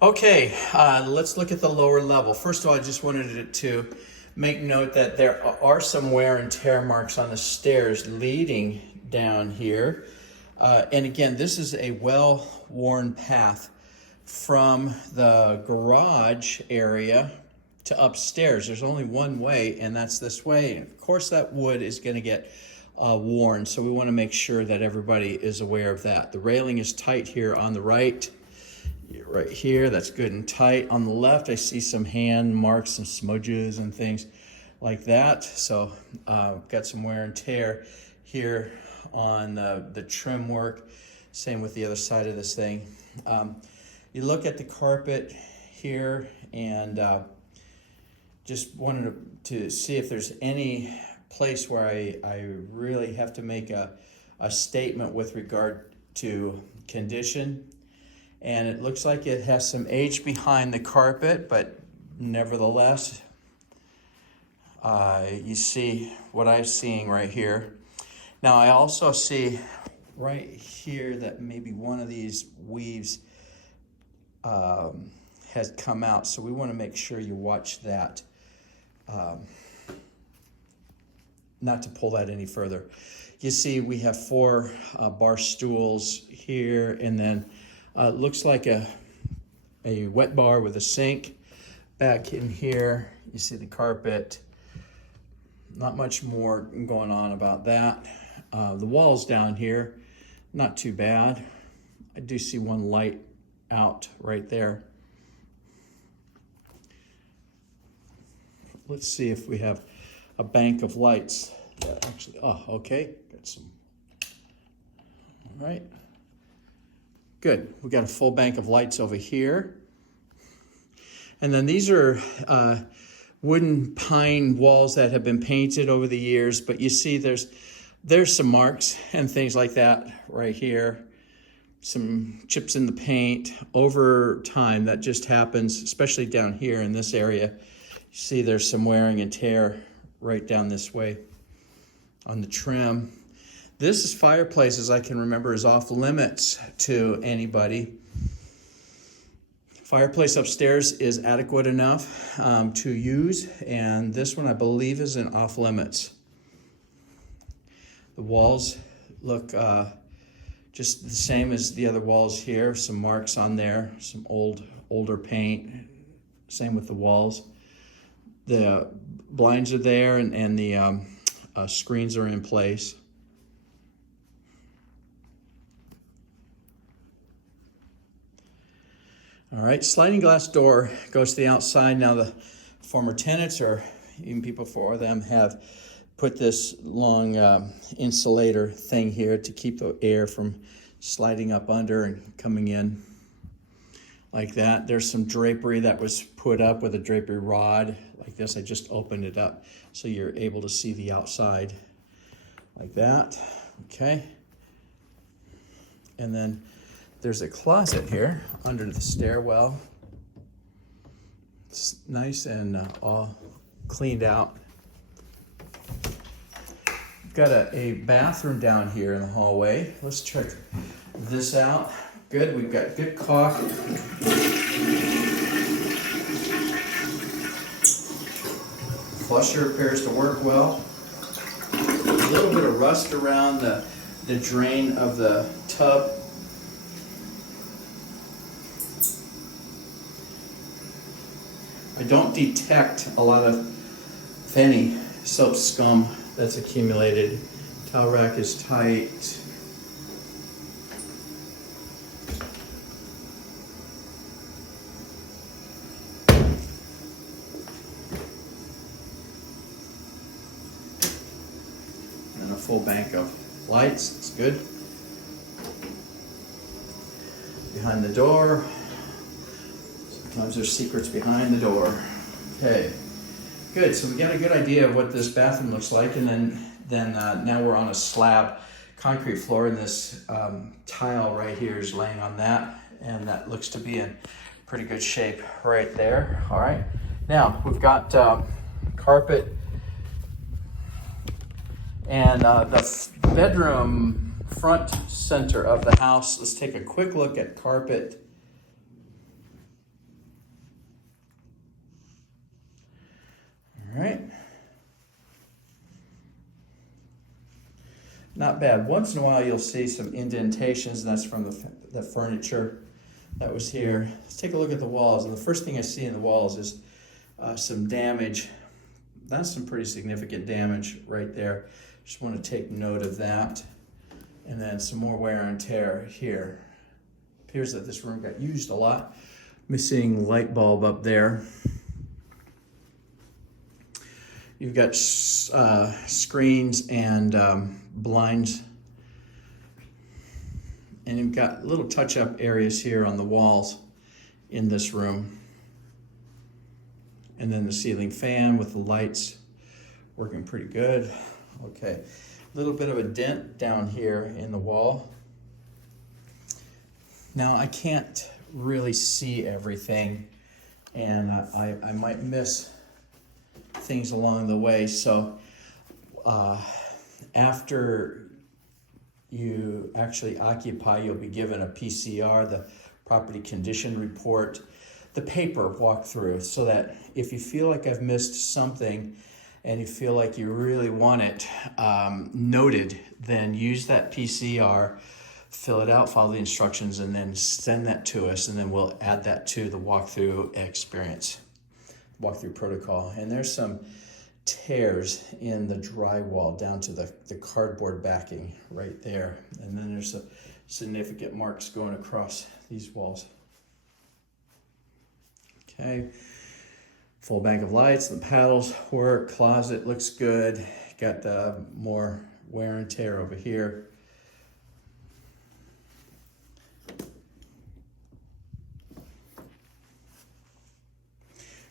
Okay, let's look at the lower level. First of all, I just wanted to make note that there are some wear and tear marks on the stairs leading down here. And again, this is a well-worn path from the garage area to upstairs. There's only one way, and that's this way. And of course, that wood is going to get worn, so we want to make sure that everybody is aware of that. The railing is tight here on the right. Right here, that's good and tight. On the left, I see some hand marks, some smudges and things like that. So got some wear and tear here on the trim work. Same with the other side of this thing. You look at the carpet here and just wanted to see if there's any place where I really have to make a statement with regard to condition. And it looks like it has some age behind the carpet, but nevertheless, you see what I'm seeing right here. Now I also see right here that maybe one of these weaves has come out, so we want to make sure you watch that. Not to pull that any further. You see we have 4 bar stools here, and then looks like a wet bar with a sink. Back in here, you see the carpet. Not much more going on about that. The walls down here, not too bad. I do see one light out right there. Let's see if we have a bank of lights. Actually, oh, okay, got some. All right. Good, we got a full bank of lights over here. And then these are wooden pine walls that have been painted over the years, but you see there's some marks and things like that right here. Some chips in the paint over time. That just happens, especially down here in this area. You see there's some wearing and tear right down this way on the trim. This is fireplace, as I can remember, is off limits to anybody. Fireplace upstairs is adequate enough to use, and this one I believe is in off limits. The walls look just the same as the other walls here. Some marks on there, some older paint. Same with the walls. The blinds are there, and the screens are in place. All right, sliding glass door goes to the outside. Now the former tenants, or even people before them, have put this long insulator thing here to keep the air from sliding up under and coming in like that. There's some drapery that was put up with a drapery rod like this. I just opened it up so you're able to see the outside like that. Okay. And then there's a closet here under the stairwell. It's nice and all cleaned out. We've got a bathroom down here in the hallway. Let's check this out. Good, we've got good caulk. Flusher appears to work well. A little bit of rust around the drain of the tub. I don't detect a lot of, if any, soap scum that's accumulated. Towel rack is tight. And a full bank of lights, that's good. Behind the door. Sometimes there's secrets behind the door. Okay, good. So we got a good idea of what this bathroom looks like, and then now we're on a slab concrete floor, and this tile right here is laying on that, and that looks to be in pretty good shape right there. All right, now we've got carpet, and the bedroom front center of the house. Let's take a quick look at carpet. All right. Not bad. Once in a while you'll see some indentations, and that's from the furniture that was here. Let's take a look at the walls, and the first thing I see in the walls is some damage. That's some pretty significant damage right there. Just want to take note of that. And then some more wear and tear here. Appears that this room got used a lot. Missing light bulb up there. You've got screens and blinds. And you've got little touch-up areas here on the walls in this room. And then the ceiling fan with the lights working pretty good. Okay, a little bit of a dent down here in the wall. Now I can't really see everything, and I might miss things along the way. So after you actually occupy, you'll be given a PCR, the property condition report, the paper walkthrough, so that if you feel like I've missed something and you feel like you really want it noted, then use that PCR, fill it out, follow the instructions, and then send that to us, and then we'll add that to the walkthrough experience, walkthrough protocol. And there's some tears in the drywall down to the cardboard backing right there. And then there's some significant marks going across these walls. Okay, full bank of lights, the paddles work, closet looks good. Got more wear and tear over here.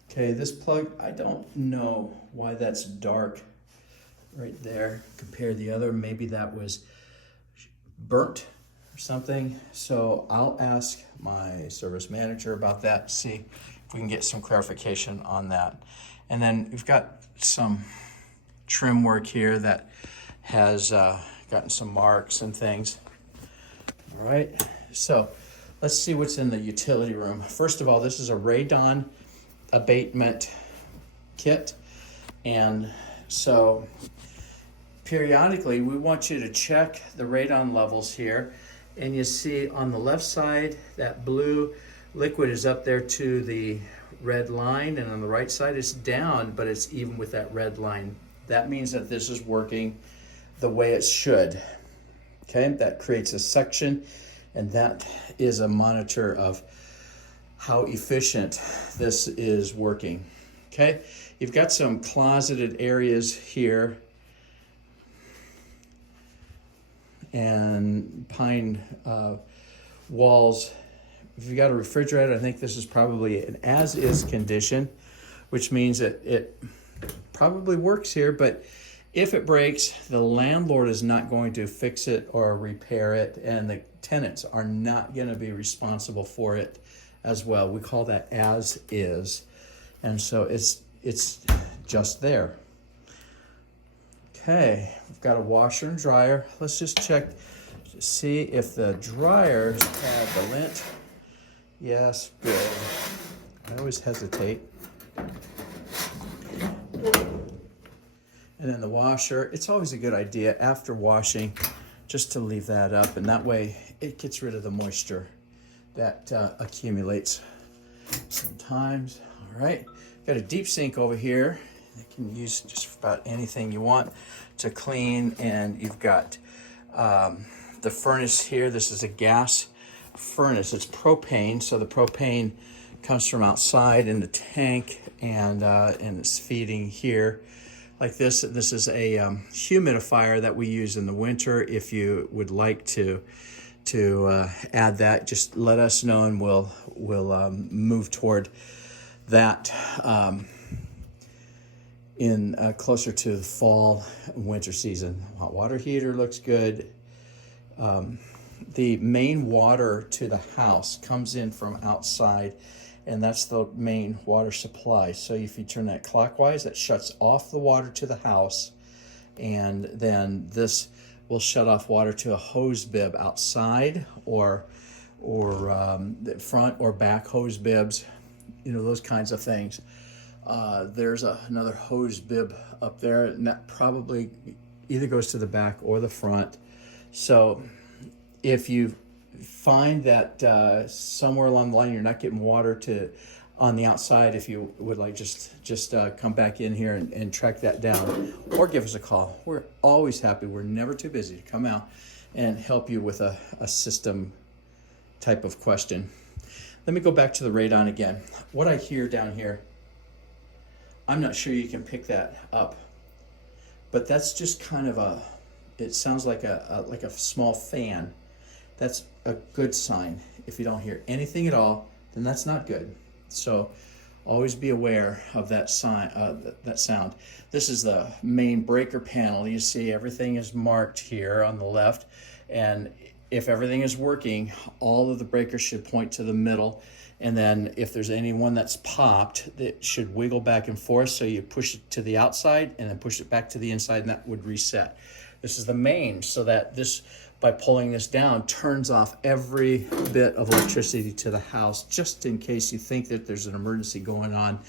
Okay, this plug, I don't know why that's dark right there compared to the other. Maybe that was burnt or something. So I'll ask my service manager about that, see if we can get some clarification on that. And then we've got some trim work here that has gotten some marks and things. All right, so let's see what's in the utility room. First of all, this is a radon abatement kit, and so periodically we want you to check the radon levels here, and you see on the left side that blue liquid is up there to the red line, and on the right side it's down, but it's even with that red line. That means that this is working the way it should. Okay, that creates a section, and that is a monitor of how efficient this is working. Okay, you've got some closeted areas here and pine walls. If you've got a refrigerator, I think this is probably an as-is condition, which means that it probably works here, but if it breaks, the landlord is not going to fix it or repair it, and the tenants are not going to be responsible for it as well. We call that as is, and so it's just there. Okay, we've got a washer and dryer. Let's just check to see if the dryers have the lint. Yes, good. I always hesitate. And then the washer, it's always a good idea after washing just to leave that up, and that way it gets rid of the moisture that accumulates sometimes. All right, got a deep sink over here. You can use just about anything you want to clean, and you've got the furnace here. This is a gas furnace. It's propane, so the propane comes from outside in the tank, and it's feeding here like this. This is a humidifier that we use in the winter. If you would like to add that, just let us know, and we'll move toward that in closer to the fall winter season. Hot water heater looks good. The main water to the house comes in from outside, and that's the main water supply. So if you turn that clockwise, that shuts off the water to the house, and then this will shut off water to a hose bib outside, or the front or back hose bibs, those kinds of things. There's another hose bib up there, and that probably either goes to the back or the front. So if you find that somewhere along the line you're not getting water to on the outside, if you would like, just come back in here and track that down, or give us a call. We're always happy. We're never too busy to come out and help you with a system type of question. Let me go back to the radon again. What I hear down here, I'm not sure you can pick that up, but that's just kind of it sounds like a small fan. That's a good sign. If you don't hear anything at all, then that's not good. So always be aware of that sign, that sound. This is the main breaker panel. You see everything is marked here on the left, and if everything is working, all of the breakers should point to the middle. And then if there's any one that's popped, it should wiggle back and forth. So you push it to the outside and then push it back to the inside, and that would reset. This is the main, so that this, by pulling this down, turns off every bit of electricity to the house, just in case you think that there's an emergency going on,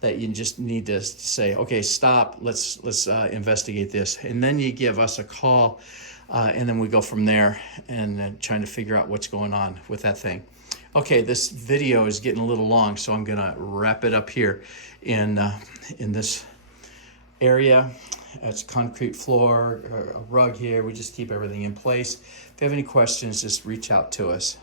that you just need to say, okay, stop, let's investigate this. And then you give us a call, and then we go from there and trying to figure out what's going on with that thing. Okay, this video is getting a little long, so I'm gonna wrap it up here in this area. It's concrete floor, a rug here. We just keep everything in place. If you have any questions, just reach out to us.